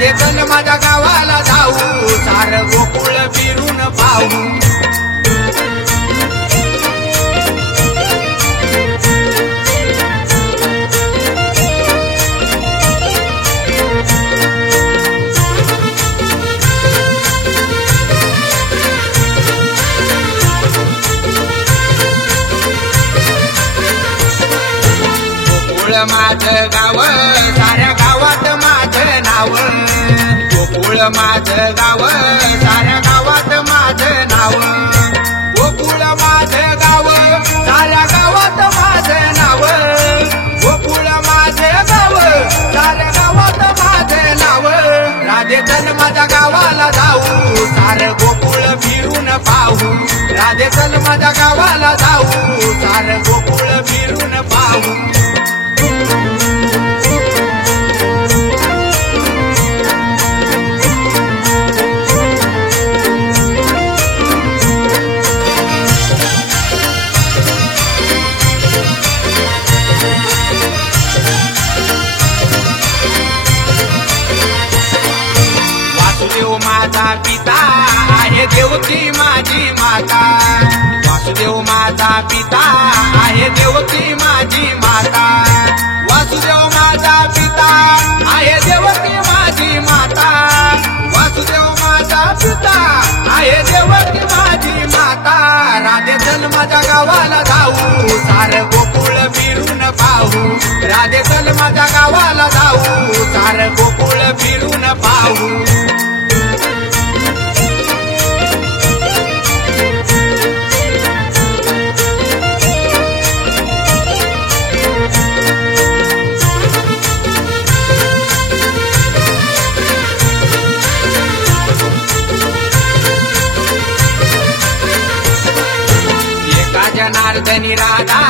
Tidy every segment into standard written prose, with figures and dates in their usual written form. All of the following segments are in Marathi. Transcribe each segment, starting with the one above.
राधे चल माझ्या गावाला जाऊ, सार गोकुळ फिरून पाहू. गोकुळ माझं गाव, साऱ्या गावात माझं नाव. गोकुळ माझं गाव, साऱ्या गावात माझं नाव. गोकुळ माझं गाव, साऱ्या गावात माझं नाव. गोकुळ माझं गाव, साऱ्या गावात माझं नाव. राधे चल माझ्या गावाला जाऊ, सार गोकुळ फिरून पाहू. राधे चल माझ्या गावाला जाऊ, सार गोकुळ फिरून पाहू. वासुदेव माझा पिता आहे, देवकी माझी माता. वासुदेव माझा पिता आहे, देवकी माझी माता. वासुदेव माझा पिता आहे, देवकी माझी माता. वासुदेव माझा पिता आहे, देवकी माझी माता. राधे चल माझ्या गावाला जाऊ, सार गोकुळ फिरून पाहू. राधे चल माझ्या गावाला जाऊ, सार गोकुळ फिरून पाहू. जनार्दनी राधा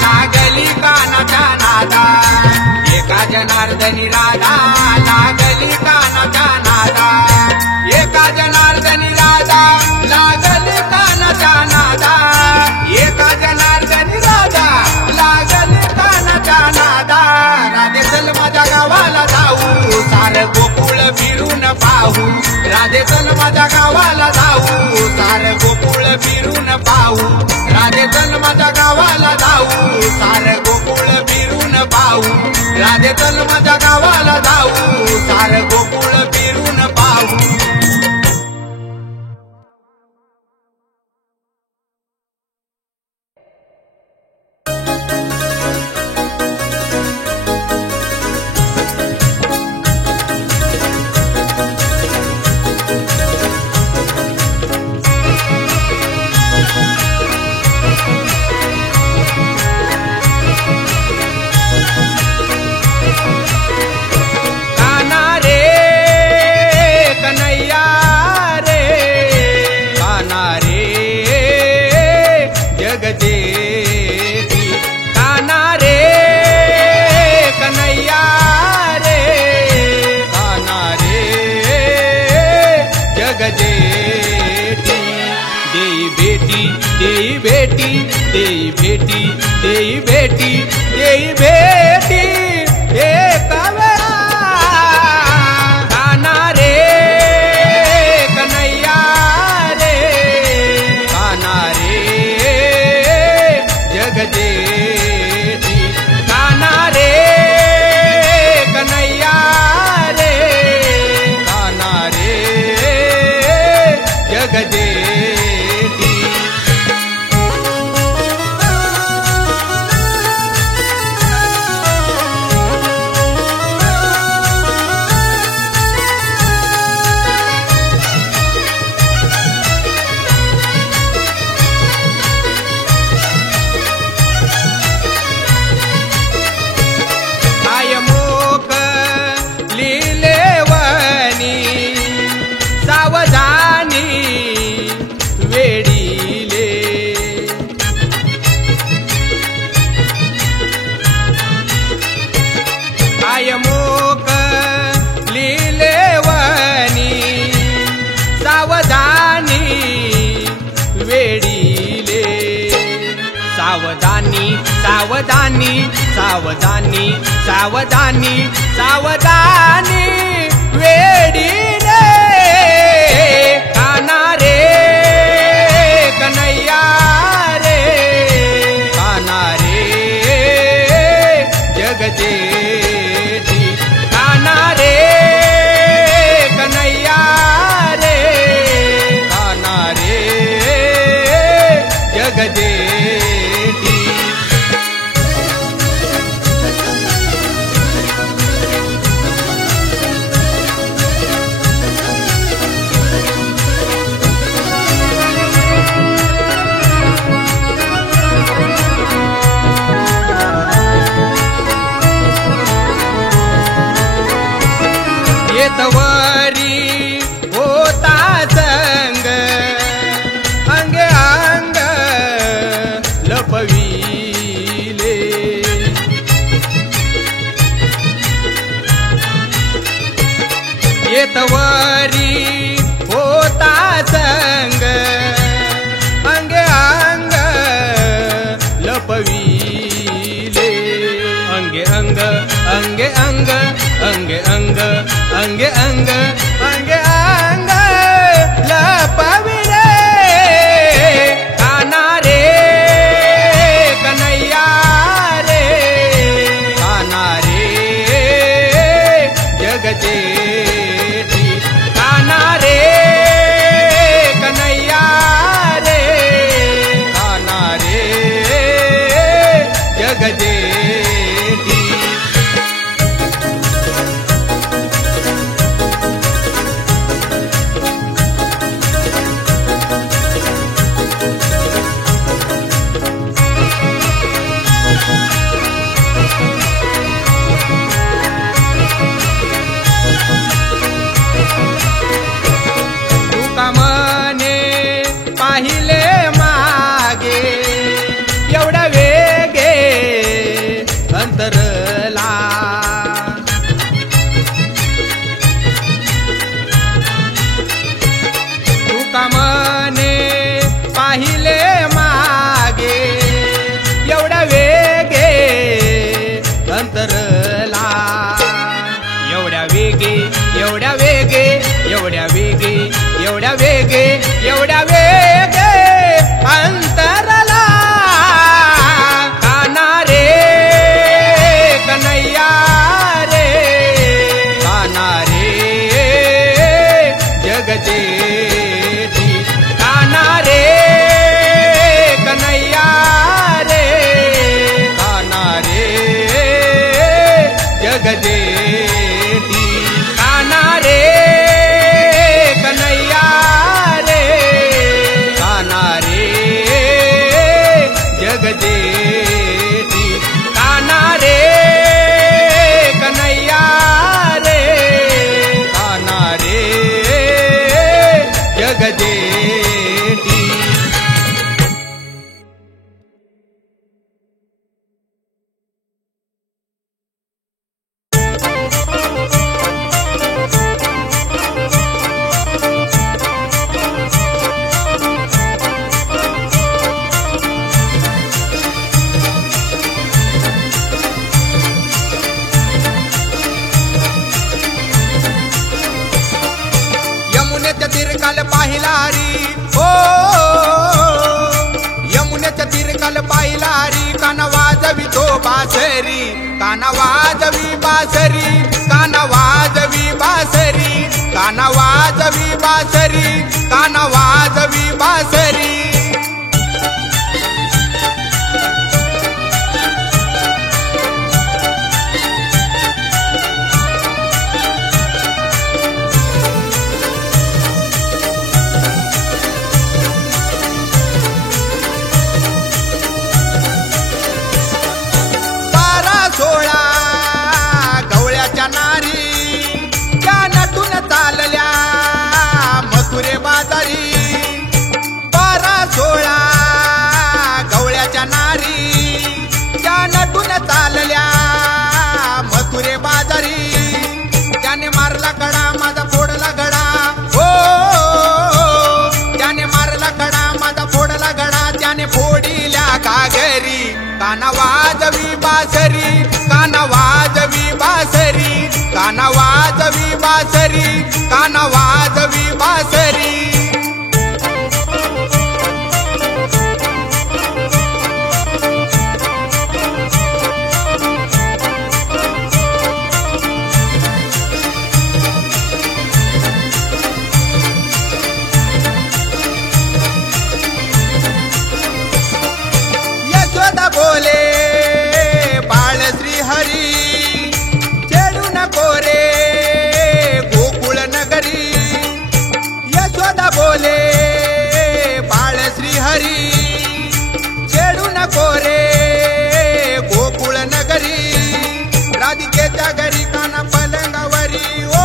लागली कानाच्या नादा. एका जनार्दनी राधा लागली कानाच्या नादा. एका जनार्दनी राधा लागली कानाच्या नादा. एका जनार्दनी राधा लागली कानाच्या नादा. राधे चल माझ्या गावाला जाऊ, सार गोकुळ फिरून पाहू. राधे चल माझ्या गावाला जाऊ, सार गोकुळ फिरून पाहू. राधे चल माझ्या गावाला जाऊ, सार गोकुळ फिरून पाहू. राधे चल माझ्या गावाला जाऊ, सार गोकुळ फिरून पाहू. देई भेटी एका वेळा. काना रे कन्हैया रे, काना रे जगजेठी. काना रे कन्हैया रे, काना रे जगजेठी. सावधानी सावधानी सावधानी वेडीने काना रे कन्हैया रे काना रे जगजेठी काना रे कन्हैया रे काना रे जगजेठी येतवरी होता संग अंग अंग लपविले येतवरी होता संग अंग अंग लपविले अंगे अंग अंगे अंग अंगे अंग अंगे अंग अंगे अंग लपविले काना रे कन्हैया रे काना रे जगजेठी काना रे कन्हैया रे काना रे जगजेठी पाहिले मागे एवढा वेगे अंतरला तुका मने पाहिले मागे एवढा वेगे अंतरला एवढ्या वेगे एवढ्या वेगे एवढ्या वेगे एवढ्या वेगे एवढ्या वेगे अंतरला काना रे कन्हैया रे काना रे जगजेठी काना रे कन्हैया रे काना रे जगजेठी काना रे कन्हैया रे काना रे जगजेठी काना रे कन्हैया रे काना रे जगजेठी तिरकाल पाहिला री हो यमुनेच्या तिरकाल पाहिला री काना वाजवी तो बासरी काना वाजवी बासरी काना वाजवी बासरी काना वाजवी बासरी काना वाजवी बासरी चालल्या मथुरे बाजारी त्याने मारला कडा माझा फोडला गडा हो त्याने मारला कडा माझा फोडला गडा त्याने फोडिल्या घागरी काना वाजवी बासरी काना वाजवी बासरी काना वाजवी बासरी, काना वाजवी बासरी. यशोदा बोले बाळ श्री हरी, चेडू नको रे गोकुळ नगरी. यशोदा बोले बाळ श्री हरी, चेडू नको रे गोकुळ नगरी. राधिकेच्या घरी काना पलंगावरी, ओ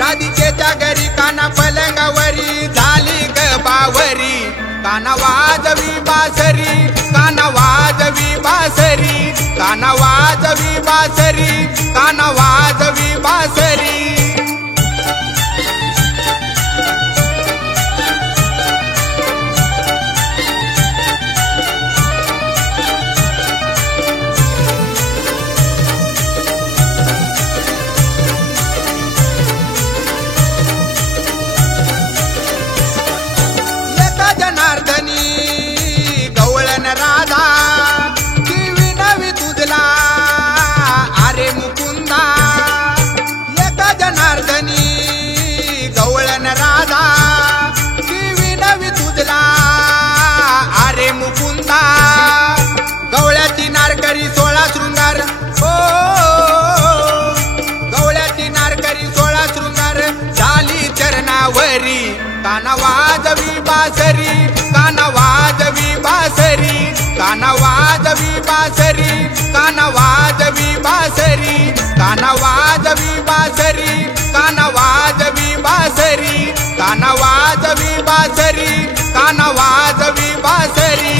राधिकेच्या घरी काना पलंगावरी झाली ग बावरी. काना वाजवी बासरी, काना वाजवी बासरी, काना वाजवी बासरी, काना वाजवी बासरी. जनार्दनी गवळण राधा, ती विनवी तुझला अरे मुकुंदा. एका जनार्दनी गवळण राधा, ती विनवी तुझला अरे मुकुंदा. गवळ्याची नारकरी 16 शृंगार, हो गवळ्याची नारकरी 16 शृंगार झाली चरणावरी. काना वाजवी बासरी, काना वाजवी बासरी, काना वाजवी बासरी, काना वाजवी बासरी, काना वाजवी बासरी, काना वाजवी बासरी, काना वाजवी बासरी, काना वाजवी बासरी.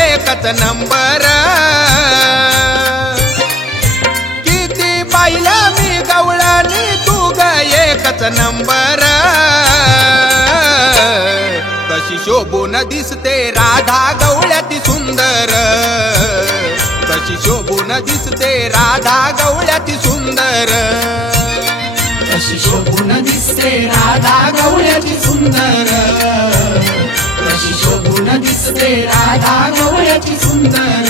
एकच नंबर, किती पाहिलं मी गवळणी तू ग एकच नंबर. कशी शोभून दिसते राधा गवळ्याची सुंदर, कशी शोभून दिसते राधा गवळ्याची सुंदर. कशी शोभून दिसते राधा गवळ्याची सुंदर, कशी शोभून दिसते राधा गवळ्याची सुंदर.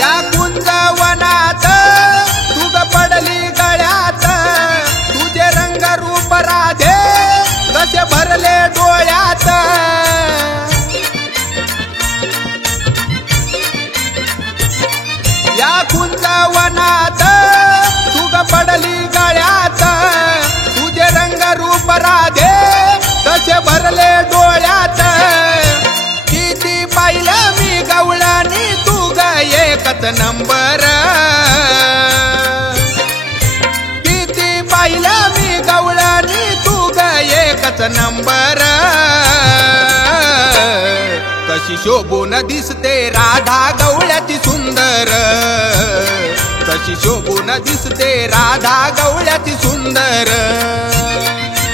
या कुंजवनात तुग पडली गळ्यात, तुझे रंग रूप राधे कसे भरले डोळ्यात. या कुंजवनात तुग पडली गळ्यात, तुझे रंग रूप राधे कसे भरले डोळ्यात. किती पाहिलं मी गवळणी तू ग एकच नंबर, किती पाहिलं मी गवळणी तू ग एकच नंबर. कशी शोभून दिसते राधा गवळ्याची सुंदर, कशी शोभून दिसते राधा गवळ्याची सुंदर.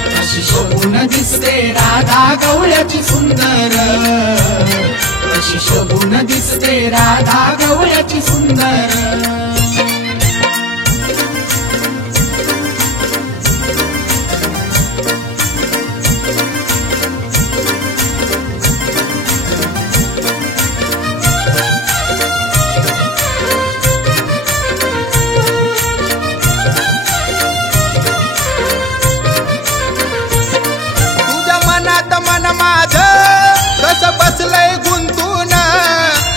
कशी शोभून दिसते राधा गवळ्याची सुंदर, कशी शोभून दिसते राधा गवळ्याची सुंदर. मन माझ कस बसलंय गुंतून,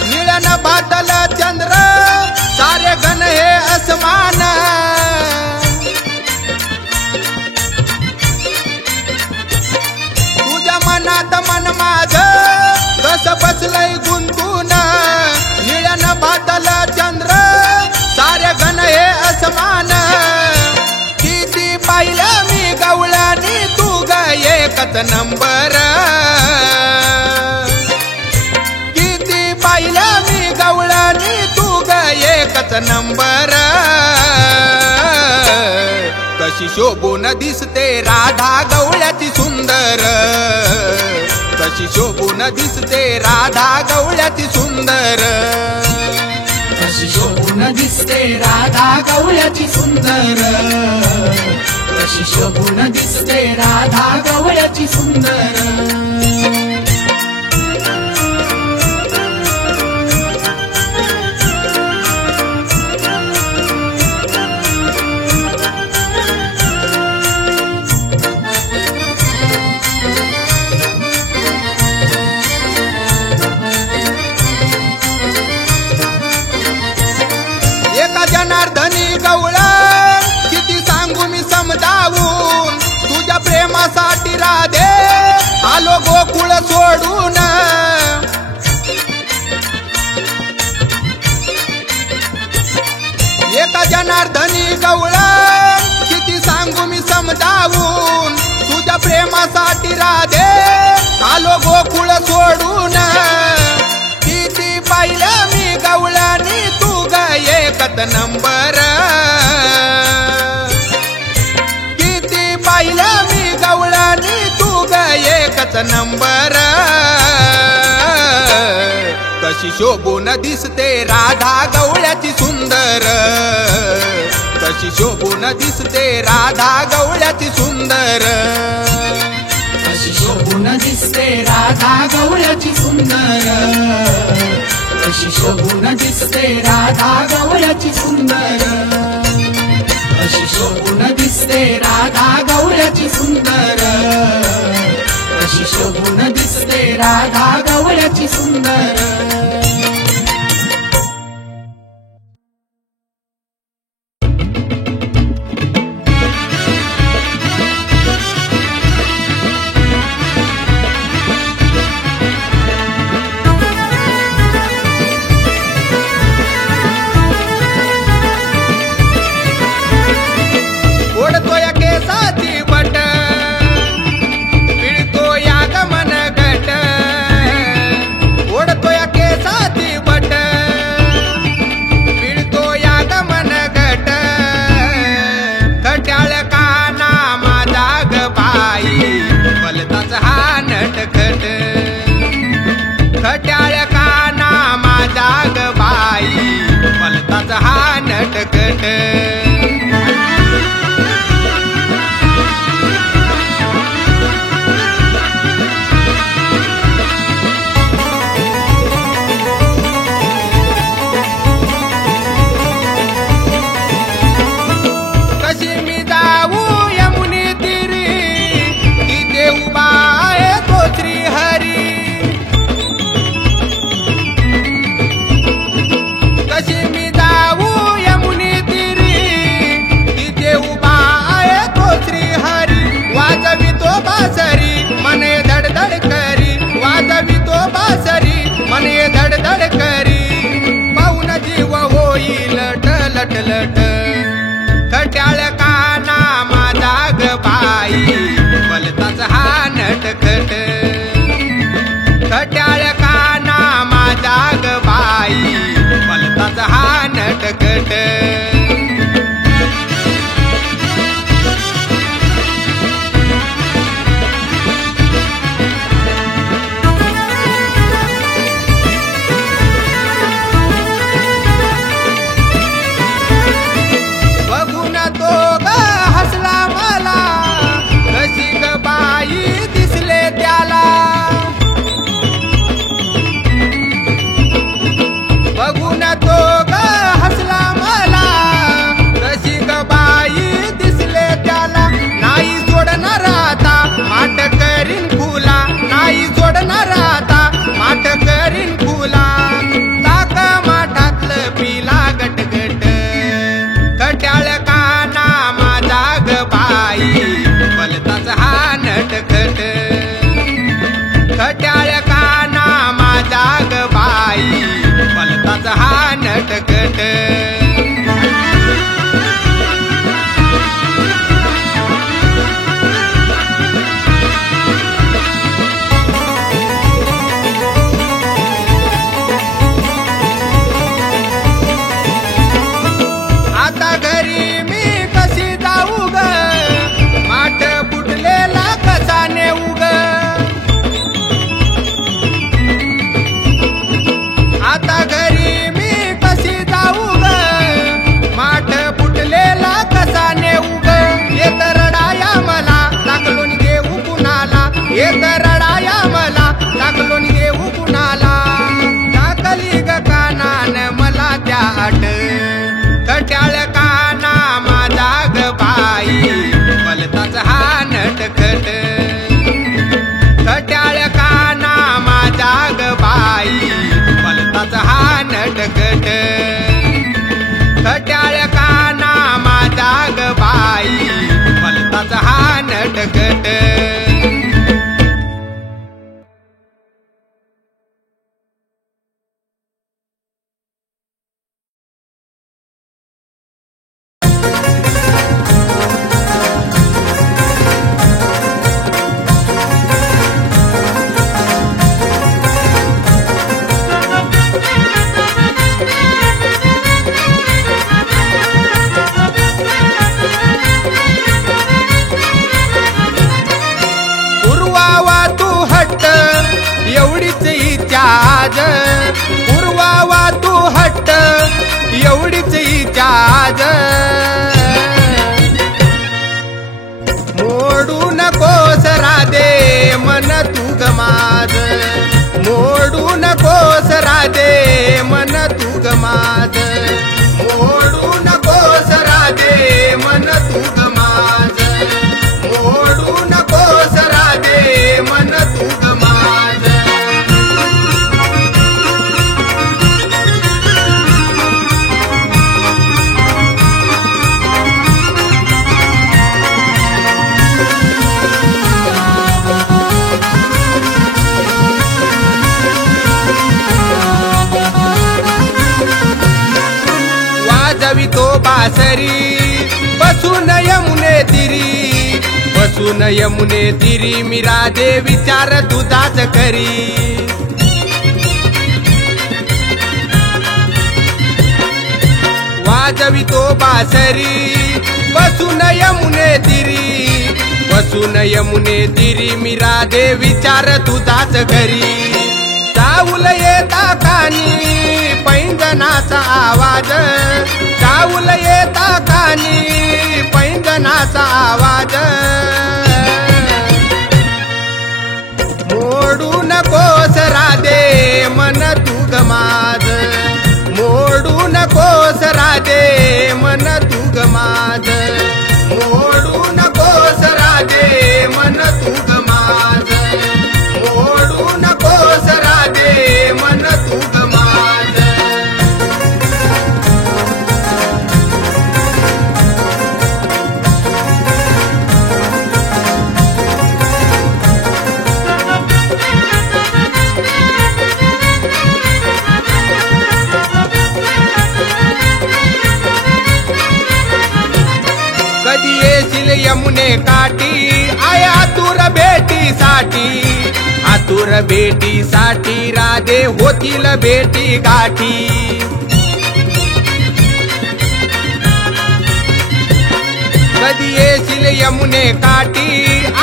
निळन बादल बसलय गुंतून निळ्यानं बादल चंद्र सारे घन हे असमान किती पाहिलं मी गवळणी तू ग एकच नंबर किती पाहिलं मी गवळणी तू ग एकच नंबर कशी शोभून दिसते राधा गवळ्याची सुंदर कशी शोभून दिसते राधा गवळ्याची सुंदर कशी शोभून दिसते राधा गवळ्याची सुंदर कशी शोभून दिसते राधा गवळ्याची सुंदर जनार्दनी गवळ किती सांगू मी समजावून तुझ्या प्रेमासाठी राधे आलो गोकुळ सोडून एका जनार्दनी गवळ किती सांगू मी समजावून तुझ्या प्रेमासाठी राधे आलो गोकुळ सोडून किती पाहिलं मी गवळणी तू ग एकच नंबर किती पाहिलं मी गवळणी तू ग एकच नंबर कशी शोभून दिसते राधा गवळ्याची सुंदर कशी शोभून दिसते राधा गवळ्याची सुंदर कशी शोभून दिसते राधा गवळ्याची सुंदर कशी शोभून दिसते राधा गवळ्याची सुंदर कशी शोभून दिसते राधा गवळ्याची सुंदर कशी शोभून दिसते राधा गवळ्याची सुंदर खट्याळ काना माझा ग बाई मलताच हा नटखट कशी मी जाऊ यमुनी तिरी तिथे उभा आहे तो श्री हरी कशी मी जाऊ यमुनी तिरी नटखट आता घरी मी कशी जाऊ ग माठ फुटलेला कसा नेऊ ग आता घरी मी कशी जाऊ ग माठ फुटलेला कसा नेऊ ग येत रडाया मला लागलो नि देऊ कुणाला येत रडाया मला लागलो नि देऊ कुणाला टाकली ग कानान मला त्या आट कट्याळ काना माझा ग बाई भलताच हा नटखट कट्याळ काना माझा ग बाई भलताच हा नटखट कट्याळ काना माझा ग बाई भलताच हा नटखट एवढीच इच्छा आज पूर्वावा तू हट्ट एवढीच इच्छा आज मोडू नकोस राधे मन तू गमाज मोडू नकोस राधे मन तू गमाज मोडू नकोस राधे मन तू गमाज मोडू नकोस राधे मन तू गमाज वाजवितो बासरी बसून यमुने तिरी बसून यमुने तिरी मी राधे विचार तुझाच करी वाजवितो बासरी बसून यमुने तिरी बसून यमुने तिरी मी राधे विचार तुझाच करी चाऊल येता कानी पैंजनाचा आवाज चाऊल येता कानी पैंजनाचा आवाज मोडू नकोस राधे मन तू गमाज मोडू नकोस राधे मन तू गमाज मोडू नकोस राधे मन तू गमाज मोडू नकोस राधे मन तू गमाज कधी येशील यमुने काठी आया आतुर भेटीसाठी राधे होतील भेटी गाठी कधी येशील यमुने काठी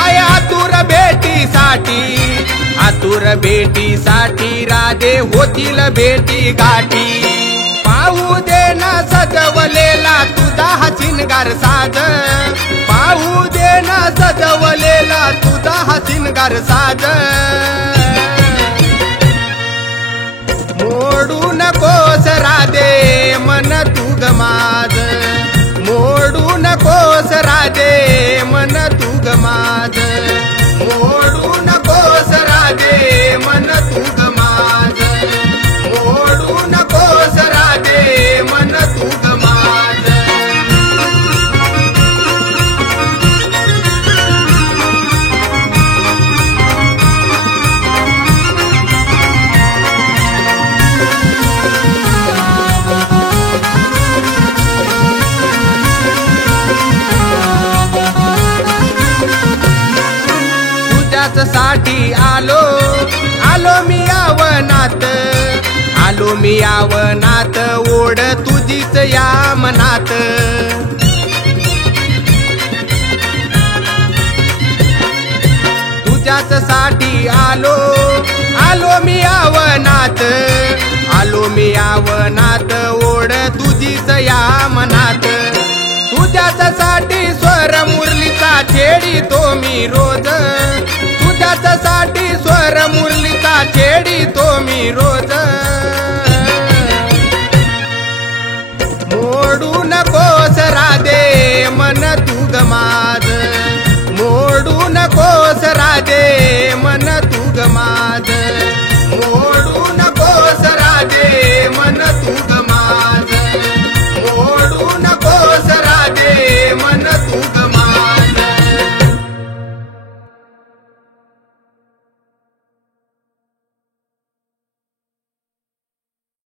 आया आतुर भेटीसाठी राधे होतील भेटी गाठी पाहू दे ना सजवलेला तुझा हा शिनगार साज पाहू दे ना सजवलेला तुझा हा शिनगार साज मोडू नकोस राधे मन तू गमाज मोडू नकोस राधे मन तू गमाज मोडू नकोस राधे मन तू गमाज मोडू नकोस राधे मन तू गमाज यावनात, आलो मी यावनात, ओढ तुझीच या मनात. तुझ्याच साठी आलो, आलो मी यावनात, आलो मी यावनात, ओढ तुझीच या मनात. तुझ्याच साठी स्वर मुरलीचा छेडितो मी रोज, तुझ्याच साठी स्वर मुरलीचा छेडितो मी रोज. मोडू नकोस राधे मन तू गमाज, मोडू नकोस राधे मन तू गमाज, मोडू नकोस राधे मन तू गमाज.